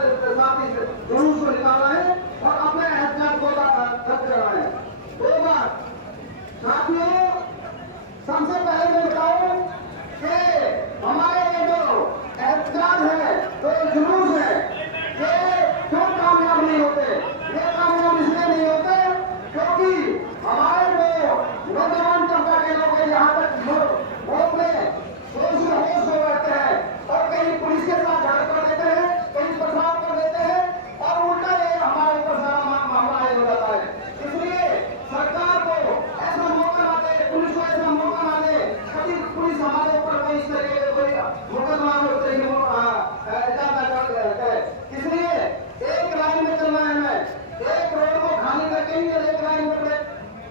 साथी जुलूस को निकाला है और अपने एहतियात को रख रहा है। दो बात साथियों, सबसे पहले मैं बताऊं कि हमारे ये जो एहतियात है, जो जुलूस है, ये क्यों कामयाब नहीं होते? ये कामयाब इसलिए नहीं होते क्योंकि हमारे जो नौजवान तबका के लोग यहाँ तक वोट में होश हो रहते हैं और कहीं पुलिस के साथ झगड़ कर देते हैं, कहीं पथराव कर देते हैं और उल्टा ये हमारे ऊपर सारा मामला हो जाता है। इसलिए सरकार को ऐसा मौका ना दे, पुलिस को ऐसा मौका ना दे, कभी पुलिस हमारे ऊपर कोई इस तरीके का कोई मुकदमा करे। इसलिए एक लाइन में चलना है, हमें एक रोड को खाली करके ही एक लाइन में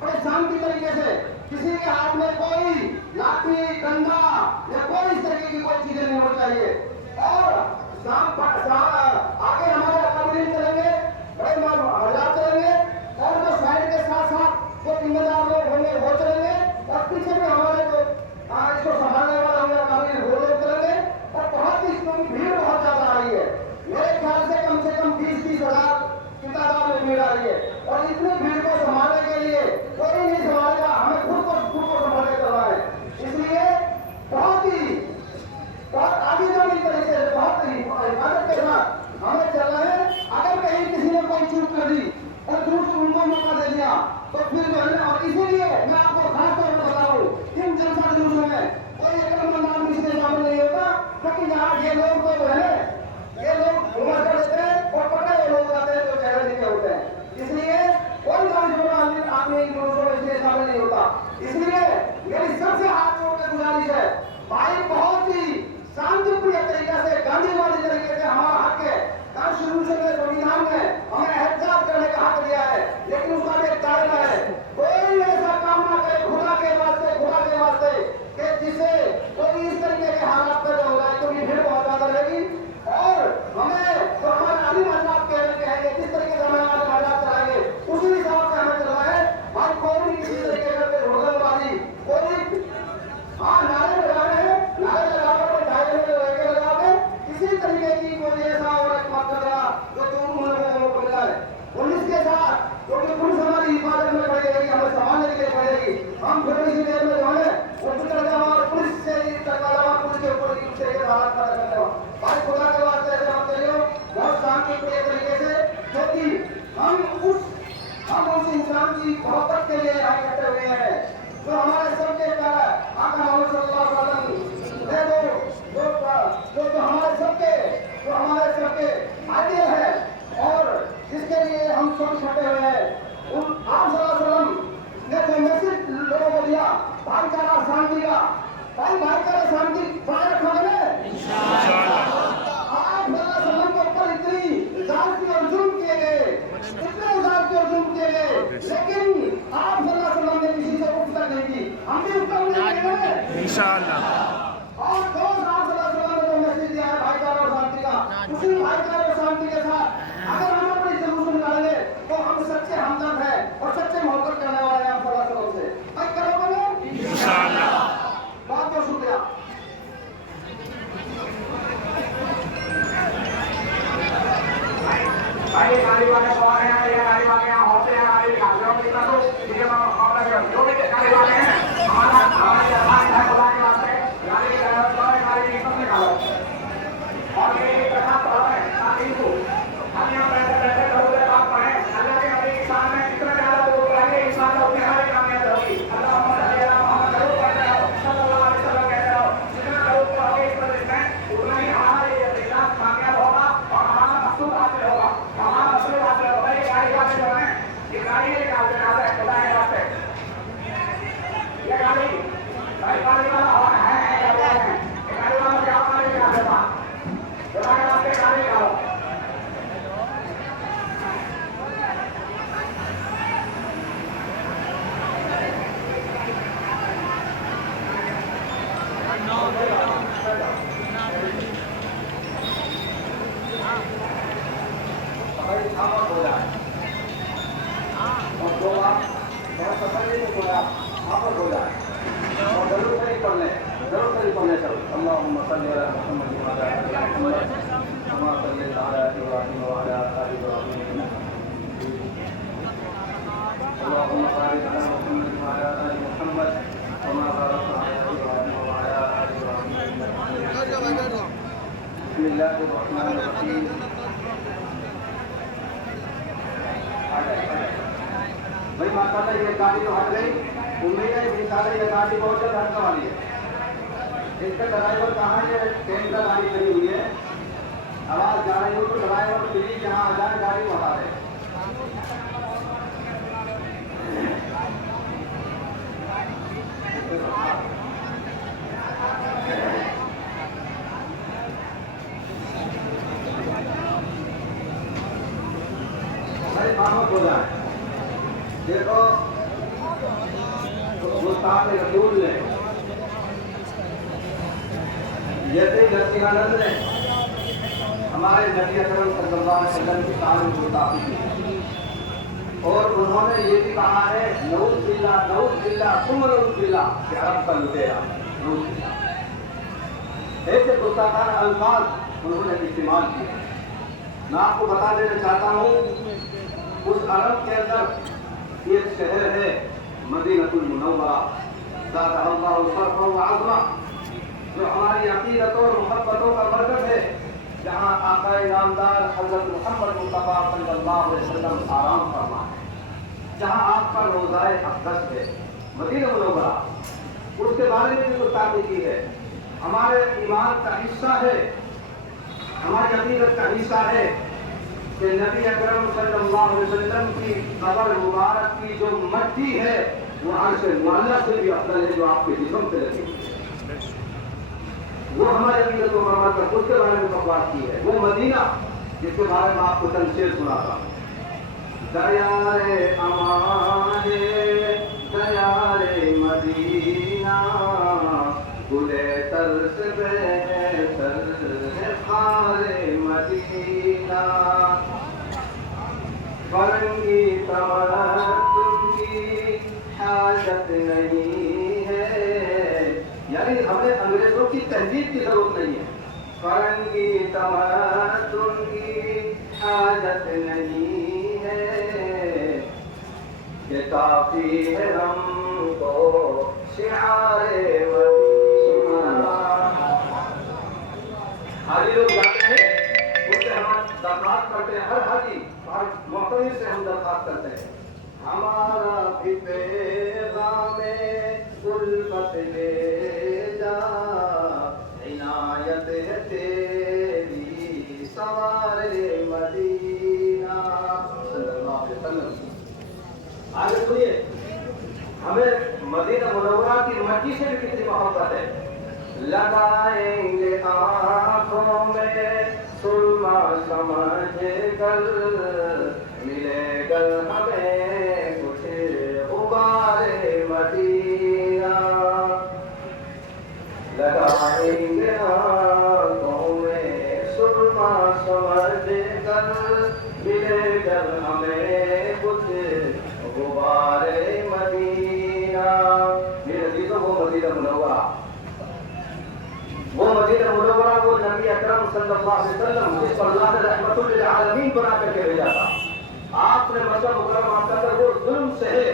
बड़े शांति तरीके से, किसी के हाथ में कोई लाठी डंडा या कोई इस तरीके की कोई चीजें नहीं होनी चाहिए। और आगे हमारे अकादमी चलेंगे, बड़े हजार चलेंगे और जो साइड के साथ साथ जो जिम्मेदार लोग होंगे वो चलेंगे और पीछे में हमारे जो इसको संभालने वाले होंगे अकादमी वो लोग चलेंगे। और बहुत ही भीड़ बहुत ज्यादा आ रही है, मेरे ख्याल से कम 20-30 हजार की तादाद में भीड़ आ रही है और इतनी भीड़ को संभालने के लिए कोई नहीं संभालेगा, हमें खुद को संभाल के चलना है। इसलिए बहुत आगे जाने तरीके से बहुत ही हिफाजत के साथ हमें चलना है। अगर कहीं किसी ने कोई चूक कर दी और दूसरे उनको मौका दे दिया तो फिर जो है ना, और इसीलिए मैं आपको खास तौर पर बता रहा हूँ, इन जनता जुलूसों में कोई एक नाम किसी से शामिल नहीं होता क्योंकि यहाँ ये लोग तो है, ये लोग घुमा कर देते हैं और पता है लोग आते हैं तो चेहरे लिखे होते हैं। इसलिए कोई आदमी इन जुलूसों में इसलिए शामिल नहीं होता। इसलिए मेरी सबसे हाथ जोड़ के गुजारिश है, भाई बहुत ही शांतिप्रिय तरीके से, गांधीवादी तरीके से हमारा हक है। कॉन्स्टिट्यूशन में, संविधान में हमें एहतियात करने का हक दिया है, लेकिन उसका एक दायरा है। कोई ऐसा काम ना करे खुदा के वास्ते कि जिससे कोई इस तरीके के हालात पैदा हो जाए, क्योंकि भीड़ बहुत ज्यादा रहेगी। और हमें जो हमारे आलिम हजरात कह रहे हैं किस तरीके से हमें आलिम हजरात चलाएंगे उसी हिसाब से हमें चलना है। और कोई भी किसी तरीके का होगलबाजी, कोई नारे लगा रहे हैं, नारे लगाकर ढाई लगा के किसी तरीके की कोई ऐसा और मत करना जो तुम लोगों को मिला है पुलिस के साथ, क्योंकि पुलिस हमारी हिफाजत में पड़ेगी, हमें संभालने के लिए पड़ेगी। हम फिर इसी देर में जो है पुलिस से पुलिस के ऊपर एक दूसरे के हालात पैदा करते हो। भाई खुदा के वास्ते ऐसे मत करियो, बहुत शांतिप्रिय तरीके से, क्योंकि हम उस इंसान की मोहब्बत के लिए यहाँ इकट्ठे हुए हैं जो हमारे सबके प्यारा आका मोहम्मद सल्लल्लाहु अलैहि वसल्लम जो हमारे सबके आइडियल है और जिसके लिए हम सब इकट्ठे हुए हैं। आप सल्लल्लाहु अलैहि वसल्लम ने जो मैसेज लोगों को दिया भाईचारा शांति का, भाईचारा शांति बनाए रखोगे ना इंशाअल्लाह। आप सल्लल्लाहु अलैहि वसल्लम के ऊपर इतनी ज़्यादती और जुल्म किए गए, इतने ज़्यादती और जुल्म किए गए, लेकिन आप सल्लल्लाहु अलैहि वसल्लम ने किसी से उठ तक नहीं की, हम भी उठ तक नहीं किए इंशाअल्लाह। और जो आप सल्लल्लाहु अलैहि वसल्लम ने जो मैसेज दिया है भाईचारा और शांति का, उसी भाईचारा और शांति के साथ अगर हम अपनी जुलूस निकालेंगे तो हम सच्चे हमदर्द हैं और सच्चे मोहब्बत करने वाले हैं सल्लल्लाहु अलैहि वसल्लम से। भाई करोगे ना इंशाअल्लाह। बहुत बहुत शुक्रिया। भाई गाड़ी वाले कौन है? ये गाड़ी वाले यहाँ होते हैं, गाड़ी निकालो निकला तो ये मामला जो भी गाड़ी वाले हैं हमारी आवाज है खुदा के वास्ते, गाड़ी निकालो और ये कथा पढ़ो है ताकि को हम यहाँ बैठे करोगे आप पढ़े अल्लाह के नबी के सामने कितने ज्यादा लोग रहेंगे, इंसान को अपने हर कामयाब होगी। अल्लाह मोहम्मद करो पढ़ते रहो, सल्लल्लाहु अलैहि वसल्लम कहते रहो, जितना करो पढ़ोगे इस पर में उतना ही हमारा ये इलाज कामयाब होगा और हमारा मकसूद हासिल होगा, हमारा मकसूद हासिल होगा। ये गाड़ी वाले जो है ये गाड़ी निकालते हैं खुदा के वास्ते, ये गाड़ी गाड़ी वाला है ये गाड़ी वाला क्या वाले निकाल देता खुदा के वास्ते गाड़ी निकालो। जरूर पढ़ने चलो। अल्लाहुम्मा सल्ली अला मुहम्मद व अला आलि मुहम्मद। كما صليت على إبراهيم وعلى آل إبراهيم إنك حميد مجيد. اللهم بارك على محمد وعلى آل محمد كما باركت على إبراهيم وعلى آل إبراهيم إنك حميد مجيد. بسم الله الرحمن الرحيم. بھائی ماشاءاللہ یہ گاڑی تو ہٹ گئی. امید ہے انشاءاللہ یہ گاڑی بہت جلد ہٹنے والی ہے. اس کا ڈرائیور کہاں ہے؟ ٹرین کا گاڑی کھڑی ہوئی ہے. آواز جا رہی ہو تو ڈرائیور پلیز یہاں آ جائے, گاڑی کو ہٹا دے. خاموش ہو جائیں. دیکھو گستاخ رسول نے جیسے جسیانند نے ہمارے نبی اکرم صلی اللہ علیہ وسلم کی تعلیم گستاخی کی, اور انہوں نے یہ بھی کہا ہے نعوذ باللہ ثم نعوذ باللہ کہ عرب کا لٹیرا. نعوذ باللہ ایسے گستاخانہ الفاظ انہوں نے استعمال کیے. میں آپ کو بتا دینا چاہتا ہوں اس عرب کے اندر ایک شہر ہے مدینہ المنورہ زادہ اللہ شرفا و عظمہ, جو ہماری عقیدتوں اور محبتوں کا مرکز ہے, جہاں آقا نامدار حضرت محمد مصطفیٰ صلی اللہ علیہ وسلم آرام فرما ہے, جہاں آپ کا روضہ اقدس ہے مدینہ منورہ. اس کے بارے میں بھی گفتگو کی ہے. ہمارے ایمان کا حصہ ہے, ہماری عقیدت کا حصہ ہے کہ نبی اکرم صلی اللہ علیہ وسلم کی قبر مبارک کی جو مٹی ہے وہ عرش معلیٰ سے بھی افضل ہے جو آپ کے جسم سے لگی ہے. وہ ہماری عقیدت کو مرمت کر اس کے بارے میں بکواس کی ہے. وہ مدینہ جس کے بارے میں آپ کو چند شعر سناتا ہوں. دیارے امان دیارے مدینہ گلے ترس بہتر خار مدینہ, فرنگی تمدن کی حاجت نہیں ہے, یعنی ہمیں انگریزوں کی تہذیب کی ضرورت نہیں ہے. فرنگی تمدن کی حاجت نہیں ہے, یہ کافی ہے ہم کو شعار مدینہ. حاجی لوگ جاتے ہیں, اس سے ہم درخواست کرتے ہیں, ہر حاجی ہر معتمر سے ہم درخواست کرتے ہیں ہمارا بھی پیغام غربت لے جا, عنایت ہے تیری سوار مدینہ صلی اللہ علیہ وسلم. آگے سنیے, ہمیں مدینہ منورہ کی مٹی سے بھی کتنی محبت ہے. لگائیں گے آنکھوں میں سرما سمجھ کر, ملے گا ہمیں کچھ غبار مدینہ. لگائیں گے آنکھوں میں سرما سمجھ کر, ملے گا ہمیں کچھ غبار مدینہ. میرے عزیزوں کو مدینہ منورہ, وہ مدینہ منورہ, وہ نبی اکرم صلی اللہ علیہ وسلم جس کو اللہ نے رحمت للعالمین بنا کر کے بھیجا تھا. آپ نے مکہ مکرمہ آپ کا وہ ظلم سے ہے,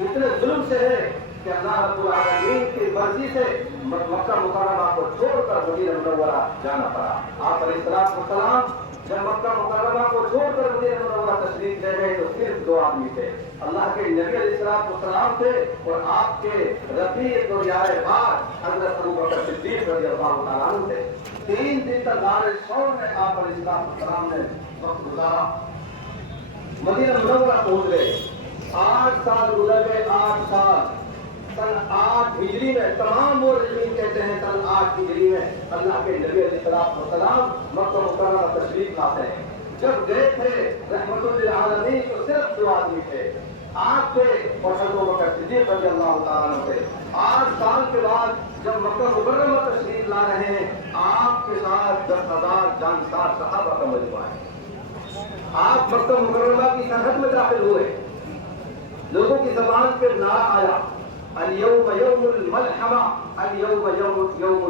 اتنے ظلم سے ہے کہ اللہ رب العالمین کی مرضی سے مکہ مکرمہ کو چھوڑ کر مدینہ منورہ جانا پڑا. آپ علیہ السلام جب مکہ مکرمہ کو چھوڑ کر مدینہ منورہ تشریف لے گئے تو صرف دو آدمی تھے, اللہ کے نبی علیہ السلام تھے اور آپ کے رفیق اور یار بار حضرت ابوبکر صدیق رضی اللہ تعالیٰ عنہ تھے. 3 دن تک غار ثور میں آپ علیہ السلام نے وقت گزارا. مدینہ منورہ پہنچ گئے. 8 سال گزر گئے, 8 سال. سن 8 ہجری میں, تمام وہ علم کہتے ہیں سن 8 ہجری میں اللہ کے نبی علیہ السلام مکہ مکرمہ تشریف لاتے ہیں. جب گئے تھے رحمت للعالمین تو صرف 2 آدمی تھے, آپ تھے اور حضرت ابوبکر صدیق رضی اللہ تعالیٰ عنہ تھے. 8 سال کے بعد جب مکہ مکرمہ تشریف لا رہے ہیں, آپ کے ساتھ 10,000 جانسار صحابہ کا مجموعہ ہے. آپ مکہ مکرمہ کی سرحد میں داخل ہوئے, لوگوں کی زبان پہ نعرہ آیا, اليوم یوم الملحمہ, اليوم یوم